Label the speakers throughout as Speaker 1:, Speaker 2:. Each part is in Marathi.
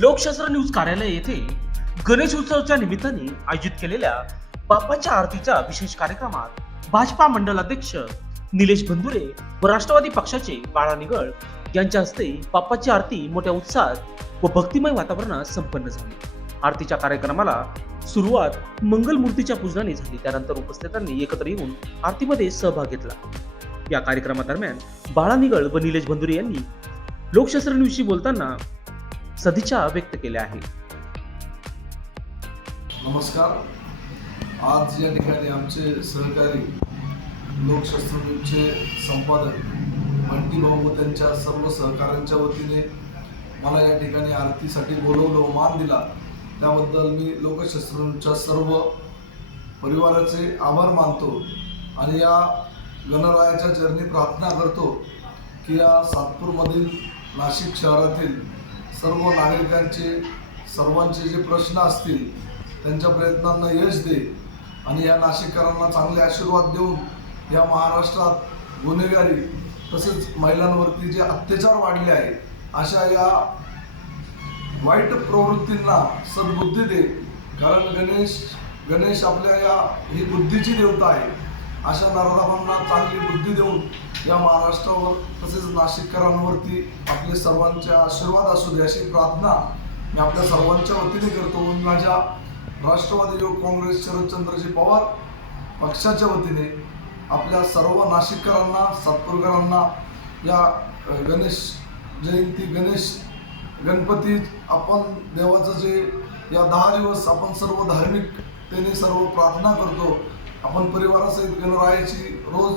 Speaker 1: लोकशास्त्र न्यूज कार्यालय येथे गणेश उत्सवाच्या निमित्ताने आयोजित केलेल्या बाप्पाच्या आरतीच्या विशेष कार्यक्रमात भाजपा मंडल अध्यक्ष निलेश बंधुरे व राष्ट्रवादी पक्षाचे बाळा निगळ यांच्या हस्ते बाप्पाची आरती मोठ्या उत्साहात व भक्तिमय वातावरणात संपन्न झाली. आरतीच्या कार्यक्रमाला सुरुवात मंगल मूर्तीच्या पूजनाने झाली. त्यानंतर उपस्थितांनी एकत्र येऊन आरतीमध्ये सहभाग घेतला. या कार्यक्रमादरम्यान बाळा निगळ व निलेश बंधुरे यांनी लोकशास्त्र न्यूजशी बोलताना सदिच्छा व्यक्त केल्या आहेत.
Speaker 2: नमस्कार. आज या ठिकाणी आमचे सहकारी लोकशास्त्रज्ञचे संपादक बंटी भाऊ त्यांच्या सर्व सहकाऱ्यांच्या वतीने मला या ठिकाणी आरतीसाठी बोलवलं व मान दिला. त्याबद्दल मी लोकशास्त्रज्ञच्या सर्व परिवाराचे आभार मानतो आणि या गणरायाच्या चरणी प्रार्थना करतो की या सातपूरमधील नाशिक शहरातील सर्व नागरिकांचे सर्वांचे जे प्रश्न असतील त्यांच्या प्रयत्नांना यश दे आणि या नाशिककरांना चांगले आशीर्वाद देऊन या महाराष्ट्रात गुन्हेगारी तसेच महिलांवरती जे अत्याचार वाढले आहे अशा या वाईट प्रवृत्तींना सद्बुद्धी दे. कारण गणेश गणेश आपल्या या ही बुद्धीची देवता आहे. अशा नरदाबांना चांगली बुद्धी देऊन या महाराष्ट्रावर तसेच नाशिककरांवरती आपले सर्वांचे आशीर्वाद असू दे अशी प्रार्थना मी आपल्या सर्वांच्या वतीने करतो. माझ्या राष्ट्रवादी युवक काँग्रेस शरदचंद्रजी पवार पक्षाच्या वतीने आपल्या सर्व नाशिककरांना सातपूरकरांना या गणेश जयंती गणेश गणपती आपण देवाचं जे या दहा दिवस आपण सर्व धार्मिकतेने सर्व प्रार्थना करतो आपण परिवारासहित गणरायाची रोज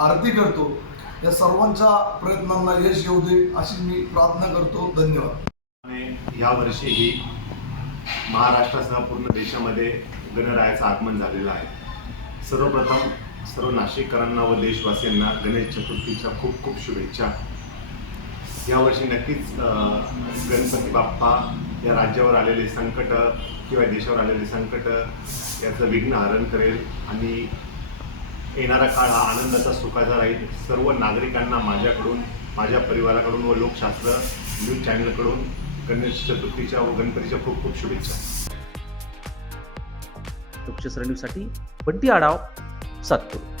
Speaker 2: आरती करतो. या सर्वांच्या प्रयत्नांना यश येऊ दे अशी मी प्रार्थना करतो. धन्यवाद.
Speaker 3: आणि यावर्षीही महाराष्ट्रासह पूर्ण देशामध्ये गणरायाचं आगमन झालेलं आहे. सर्वप्रथम सर्व नाशिककरांना व देशवासियांना गणेश चतुर्थीच्या खूप खूप शुभेच्छा. यावर्षी नक्कीच गणपती बाप्पा या राज्यावर आलेले संकट किंवा देशावर आलेले संकट याचं विघ्न हरण करेल आणि येणारा काळ हा आनंदाचा सुखाचा राहील. सर्व नागरिकांना माझ्याकडून माझ्या परिवाराकडून व लोकशास्त्र न्यूज चॅनलकडून गणेश चतुर्थीच्या व गणपतीच्या खूप खूप शुभेच्छा.
Speaker 1: लोकशास्त्र न्यूजसाठी बंटी आढाव सातपूर.